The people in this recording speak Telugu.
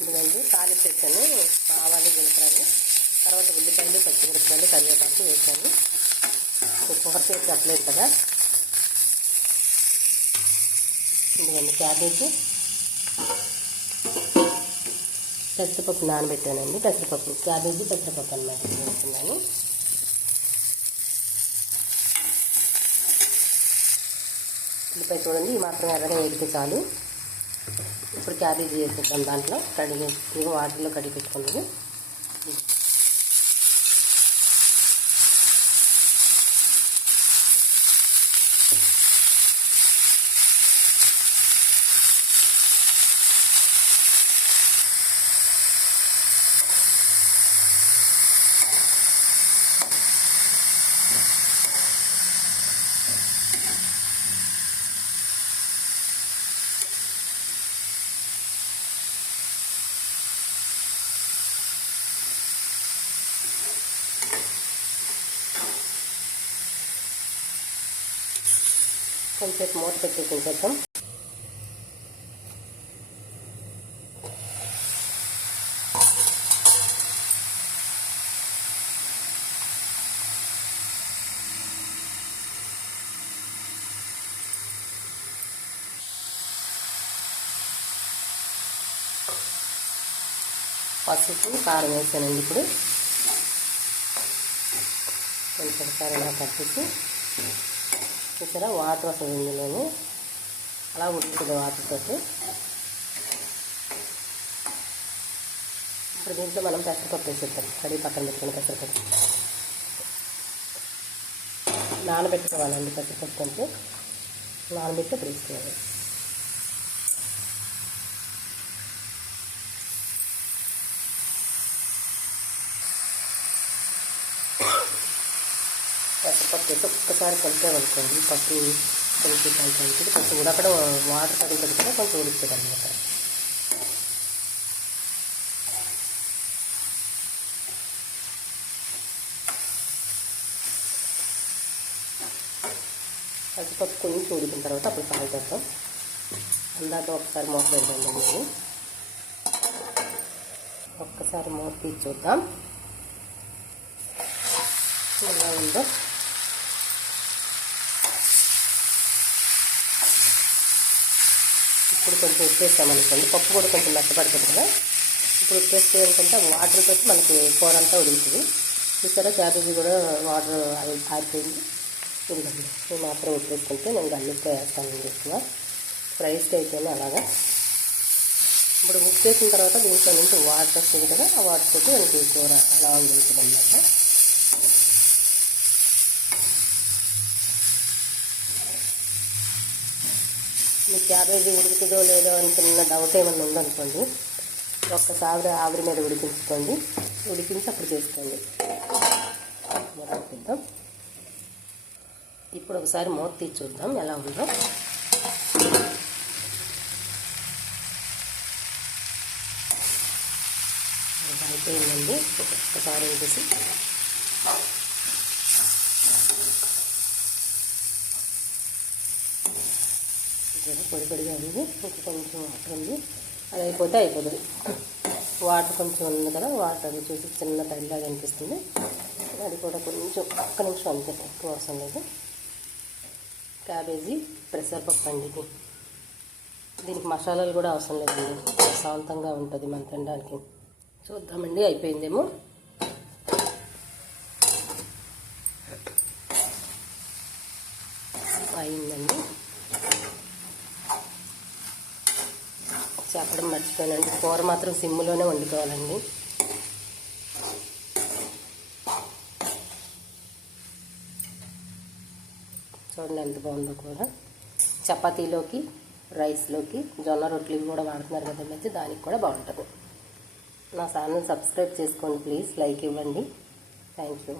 ఇదిగోండి తాలింపు వేసాను, ఆవాలు జీలకర్ర, తర్వాత ఉల్లిపాయలు పచ్చిమిరపకాయలు కరివేపాకు వేసాను. కూర చేసి చెప్పలేదు కదా. ఇదిగోండి క్యాబేజీ, పెసరపప్పు నానబెట్టానండి. పెసరపప్పు క్యాబేజీ పెసరపప్పు అన్నమాట వేస్తున్నాను. ఉల్లిపాయ చూడండి ఈ మాత్రం ఎర్రగా వేగితే చాలు. ఇప్పుడు క్యాబేజీ వేసేద్దాం. దాంట్లో కడిగి వాటర్లో కడిగి పెట్టుకున్నది. కొంచెం మూత పెట్టి కొంచెం పసుపు కారం వేసానండి. ఇప్పుడు కొంచెం కారం కట్టేసి చూసారా వాటర్ వస్తుంది ఇందులోనే, అలా ఉడుకుతుంది వాటర్ తోటి. ఇప్పుడు దీంట్లో మనం పెసరపప్పు వేసేద్దాం. కడిగి పక్కన పెట్టుకుని పెసరపప్పు నానబెట్టుకోవాలండి. పెసరపప్పు అంటే నానబెట్టి అప్పుడు వేసుకోవాలి. పెసరపప్పు వేసి ఒక్కసారి కలిపామనుకోండి, పప్పు కొంచెం కలిపి కొంచెం ఉడకడం వాటర్ తగ్గుతుంది కదా, కొంచెం ఉడుకుతుంది అన్నమాట. పెసరపప్పు కొంచెం ఉడికిన తర్వాత అప్పుడు సాల్ట్ వేద్దాం. అందాక ఒకసారి మూత వేద్దాం. మీరు ఒక్కసారి మూత తీసి చూద్దాం ఎలా ఉందో. ఇప్పుడు కొంచెం ఉప్పేస్తామనుకోండి, పప్పు కూడా కొంచెం మెత్తపడుతుంది కదా. ఇప్పుడు ఉప్పేస్తే ఏంటంటే వాటర్ తోటి మనకి కూర అంతా ఉడుకుతుంది. చూసారా క్యాబేజీ కూడా వాటర్ ఆరిపోయింది. ఇదిగండి ఈ మాత్రం ఉప్పేసుకుంటే నేను గల్లితో వేస్తానండి ఎక్కువ ఫ్రైస్కి అయితేనే అలాగా. ఇప్పుడు ఉప్పేసిన తర్వాత దీంట్లో నుంచి వాటర్ వస్తుంది కదా, ఆ వాటర్ తోటి మనకి కూర అలా ఉడుకుతుంది అన్నమాట. మీ క్యాబేజీ ఉడుకుతుందో లేదో అని చిన్న డౌట్ ఏమన్నా ఉందనుకోండి, ఒక్కసారి ఆవిరి మీద ఉడికించుకోండి. ఉడికించి అప్పుడు చేసుకోండి. మొదలుపెద్దాం. ఇప్పుడు ఒకసారి మూత తీసి చూద్దాం ఎలా ఉందో. అయిపోయిందండి. ఒక్కసారి వేసి పొడి పొడిగా ఉంది. ఇంకా కొంచెం వాటర్ ఉంది, అది అయిపోతే అయిపోతుంది. వాటర్ కొంచెం ఉంది కదా, వాటర్ అది చూసి చిన్న తడిలాగా అనిపిస్తుంది. అది కూడా కొంచెం ఒక్క నిమిషం అంతే, ఎక్కువ అవసరం లేదు. క్యాబేజీ పెసరపప్పు అండి ఇది. దీనికి మసాలాలు కూడా అవసరం లేదండి, ప్రశాంతంగా ఉంటుంది మనం తినడానికి. చూద్దామండి అయిపోయిందేమో. అయిందండి. చెప్పడం మర్చిపోయానండి, కూర మాత్రం సిమ్లోనే వండుకోవాలండి. చూడండి ఎంత బాగుందో కూర. చపాతీలోకి, రైస్లోకి, జొన్న రొట్టెలు కూడా వాడుతున్నారు కదండి, దానికి కూడా బాగుంటుంది. నా ఛానల్ సబ్స్క్రైబ్ చేసుకోండి ప్లీజ్, లైక్ ఇవ్వండి. Thank you.